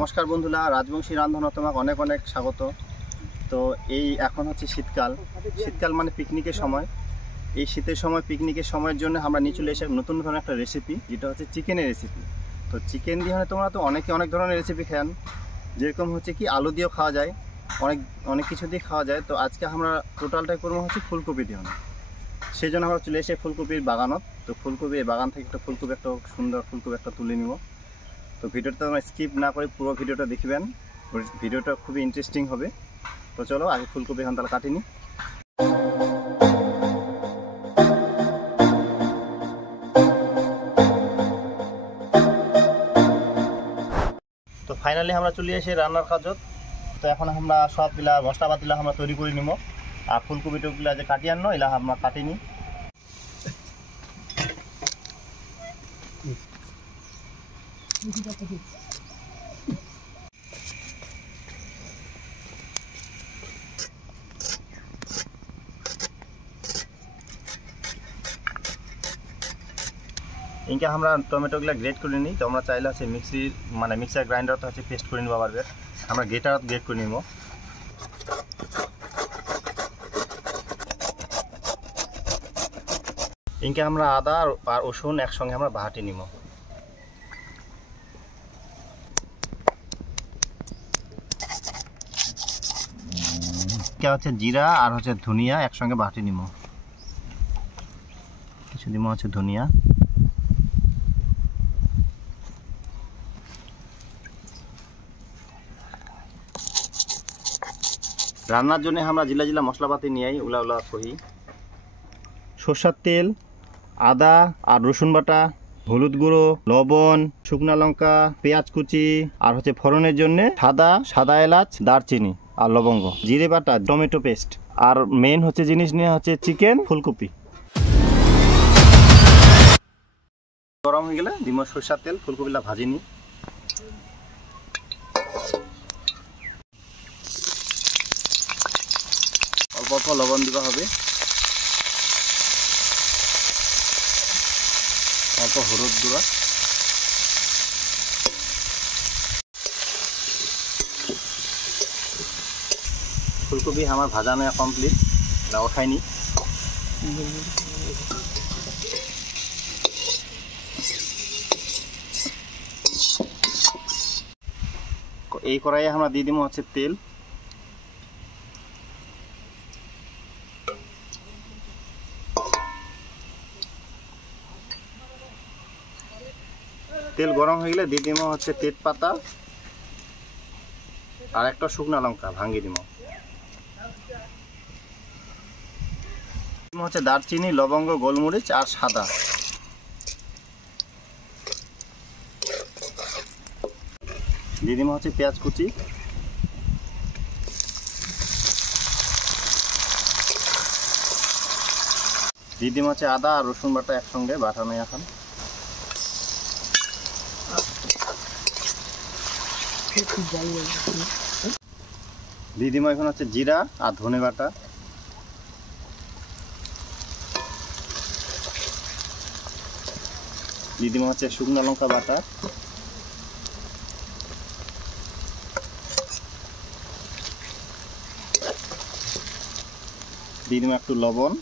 নমস্কার বন্ধুরা, রাজবংশী রান্ধনা তোমাকে অনেক অনেক স্বাগত। তো এই এখন হচ্ছে শীতকাল মানে পিকনিকের সময়। এই শীতের সময় পিকনিকের সময়ের জন্য আমরা নিয়ে চলে এসে নতুন ধরনের একটা রেসিপি, যেটা হচ্ছে চিকেনের রেসিপি। তো চিকেন দিয়ে তোমরা তো অনেক ধরনের রেসিপি খান, যেরকম হচ্ছে কি আলু দিয়েও খাওয়া যায়, অনেক কিছু দিয়ে খাওয়া যায়। তো আজকে আমরা টোটালটাই করবো হচ্ছে ফুলকপি দিয়ে। সেই জন্য আমরা চলে এসে ফুলকপির বাগানত। তো ফুলকপির বাগান থেকে একটা সুন্দর ফুলকপি একটা তুলে নিব। তো ভিডিওটা তোমরা স্কিপ না করে পুরো ভিডিওটা দেখবেন, ভিডিওটা খুবই ইন্টারেস্টিং হবে। তো চলো আগে ফুলকপি এখন তাহলে কাটিনি। তো ফাইনালি আমরা চলে এসে রান্নার কাজত। তো এখন আমরা সবগুলা মশলাপাতিলা আমরা তৈরি করে নিব। আর ফুলকপি টুকগুলা যে কাটি আনো এলা আমরা কাটিনি। ইনকে আমরা টমেটোগুলো গ্রেট করে নিই। তো আমরা চাইলে আছে মিক্সার গ্রাইন্ডার তো হচ্ছে পেস্ট করে নিব, আবার আমরা গ্রেটার গ্রেট করে নিব। ইনকে আমরা আদা আর রসুন একসঙ্গে আমরা বাটি নিব। হচ্ছে জিরা আর হচ্ছে ধনিয়া একসঙ্গে বাটি নিব। কিছু দিব হচ্ছে ধনিয়া, রান্নার জন্য আমরা জিলা মশলাপাতি নিয়ে আই, ওলা কহি। সরষের তেল, আদা আর রসুন বাটা, হলুদ গুঁড়ো, লবণ, শুকনা লঙ্কা, পেঁয়াজ কুচি, আর হচ্ছে ফোড়নের জন্য সাদা এলাচ, দারচিনি আর লবঙ্গ, জিরে বাটা, টমেটো পেস্ট, আর মেইন হচ্ছে জিনিস নিয়ে হচ্ছে চিকেন, ফুলকপি। গরম হয়ে গেলে দিব সরষের তেল, ফুলকপিটা ভাজি নি। অল্প অল্প লবণ দিবা হবে, অল্প হলুদ গুঁড়া, ফুলকপি আমার ভাজা নেওয়া কমপ্লিট, ওঠাইনি। এই কড়াইয়ে আমরা দিয়ে দিব হচ্ছে তেল। তেল গরম হয়ে গেলে দিয়ে দিব হচ্ছে তেজপাতা আর একটা শুকনা লঙ্কা ভাঙিয়ে দিব। হচ্ছে দারচিনি, লবঙ্গ, গোলমরিচ আর সাদা। দিয়ে দিব হচ্ছে পেঁয়াজ কুচি, দিয়ে দিব হচ্ছে আদা আর রসুন বাটা একসঙ্গে বাটানো। এখন দিয়ে দিব এখন হচ্ছে জিরা আর ধনে বাটা, দিয়ে দিব হচ্ছে শুকনো লঙ্কা বাটা, দিয়ে দিব একটু লবণ,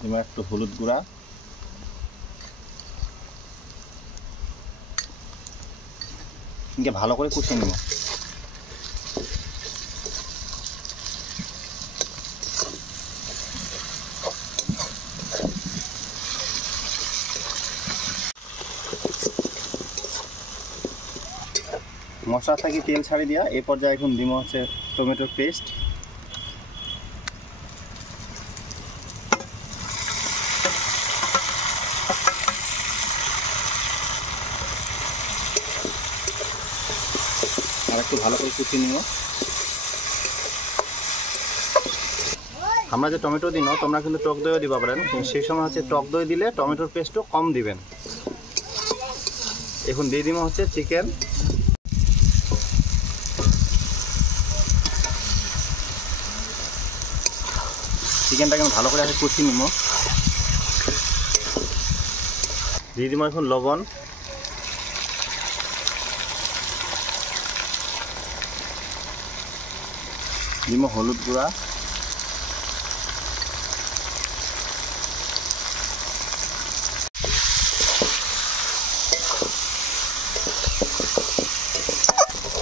দিব একটু হলুদ গুঁড়া, ইনকে ভালো করে কষিয়ে নিব। মশলা থেকে তেল ছাড়ি দিয়া এই পর্যায়ে এখন দিব হচ্ছে টমেটোর পেস্ট, আর একটু ভালো করে কুচিয়ে নিব। আমরা যে টমেটো দিন তোমরা কিন্তু টক দইও দিবা পারেন, সেই সময় হচ্ছে টক দই দিলে টমেটোর পেস্টও কম দিবেন। এখন দিয়ে দিব হচ্ছে চিকেন। চিকেনটাকে ভালো করে কষিয়ে নিব। দিয়ে দিব এখন লবণ, দিব হলুদ গুঁড়া,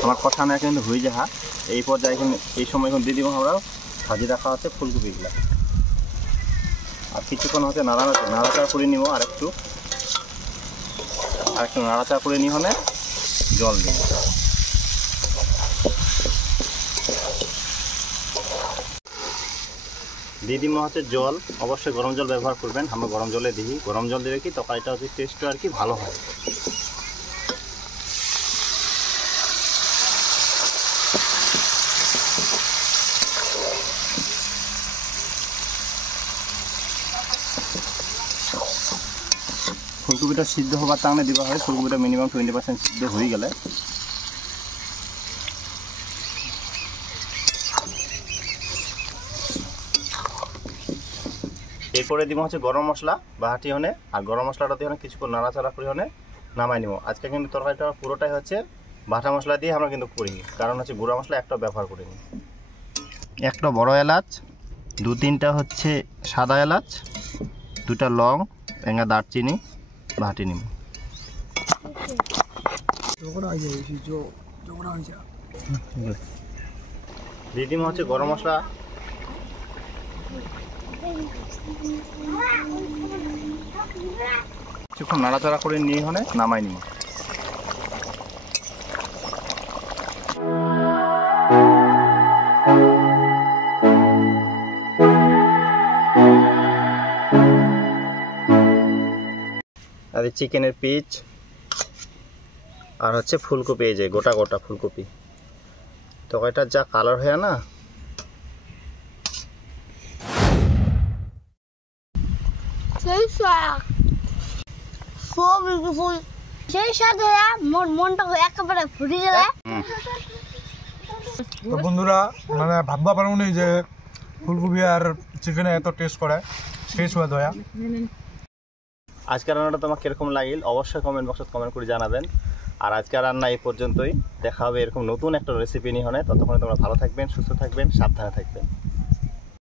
আমার কষানো কিন্তু হয়ে যাহা এই পর্যায়ে এখন এই সময় এখন দিয়ে দিব আমরা ভাজি রাখা আছে ফুলকপিগুলা। আর কিছুক্ষণ হতে নাড়াচাড়া করে নিব, আর একটু নাড়াচাড়া করে নিই হলে জল দিব। দিয়ে দিব হচ্ছে জল, অবশ্যই গরম জল ব্যবহার করবেন, আমরা গরম জলে দিই। গরম জল দিলে কি তরকারিটা হচ্ছে টেস্টটা আর কি ভালো হয়। ফুলকপিটা সিদ্ধ হবার টাইমে দেওয়া হয়, ফুলকপিটা মিনিমাম 20% সিদ্ধ হয়ে গেলে এরপরে দিব হচ্ছে গরম মশলা বাহাটি হনে, আর গরম মশলাটা দিয়ে কিছুক্ষণ নাড়াচাড়া করে হনে নামাই নিব। আজকে কিন্তু তরকারিটা পুরোটাই হচ্ছে বাটা মশলা দিয়ে আমরা কিন্তু করিনি, কারণ হচ্ছে গুঁড়া মশলা একটা ব্যবহার করিনি। একটা বড় এলাচ, 2-3টা হচ্ছে সাদা এলাচ, 2টা লং, একটা দারচিনি বাটি নিব। দিয়ে দিব হচ্ছে গরম মশলা, কিছুক্ষণ নাড়াচাড়া করে নিয়ে হলে নামাই নিব। আর চিকেনের পিস আর হচ্ছে ফুলকপি, এই যে গোটা গোটা ফুলকপি, তরকারিটা যা কালার হয় না, তো বন্ধুরা মানে ভাববা পারুনি যে ফুলকপি আর চিকেনে এত টেস্ট করে, সেই স্বাদ হয়। আজকের রান্নাটা তোমার কিরকম লাগিল অবশ্যই কমেন্ট বক্সে কমেন্ট করে জানাবেন। আর আজকের রান্না এই পর্যন্তই, দেখা হবে এরকম নতুন একটা রেসিপি নিয়ে। ততক্ষণে তোমরা ভালো থাকবেন, সুস্থ থাকবেন, সাবধানে থাকবেন।